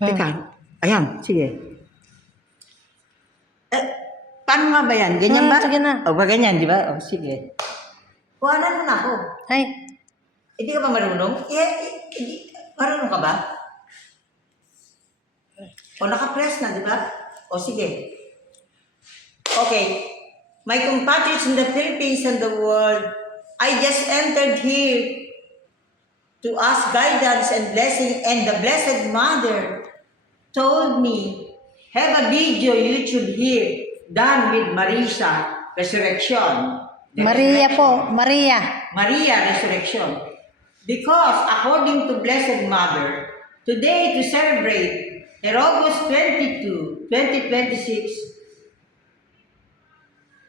Teka, ayan, sige. Paano nga ba yan? Ganyan ba? Sige na. O ba ganyan, di ba? O sige. Kuhanan mo na ako. Ay, Hindi ka ba marunong? Marunong ka ba? O naka-press na, di ba? O sige. Okay. My compatriots in the Philippines and the world, I just entered here to ask guidance and blessing, and the Blessed Mother told me, have a video YouTube here done with Marisa Resurrection. Maria po. Maria. Maria Resurrection. Because according to Blessed Mother, today to celebrate August 22, 2026,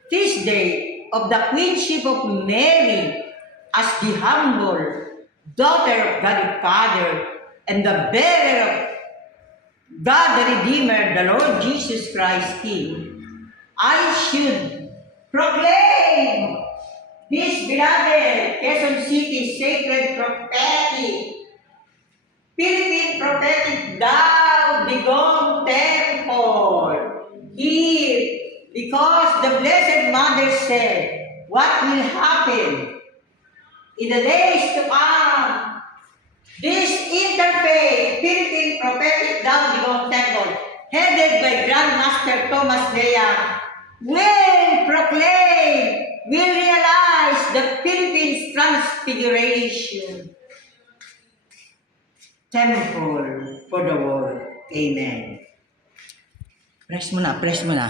feast day of the Queenship of Mary as the humble daughter of God the Father and the bearer of God the Redeemer, the Lord Jesus Christ King, I should proclaim this beloved Quezon City Sacred Prophetic Philippine Prophetic Dao Digong Temple here because the Blessed Mother said what will happen in the days to come. This interfaith Philippine Prophetic Dao Digong Temple, headed by Grand Master Thomas Lea, will proclaim, will realize the Philippines Transfiguration Temple for the world. Amen. Press mo na, press mo na.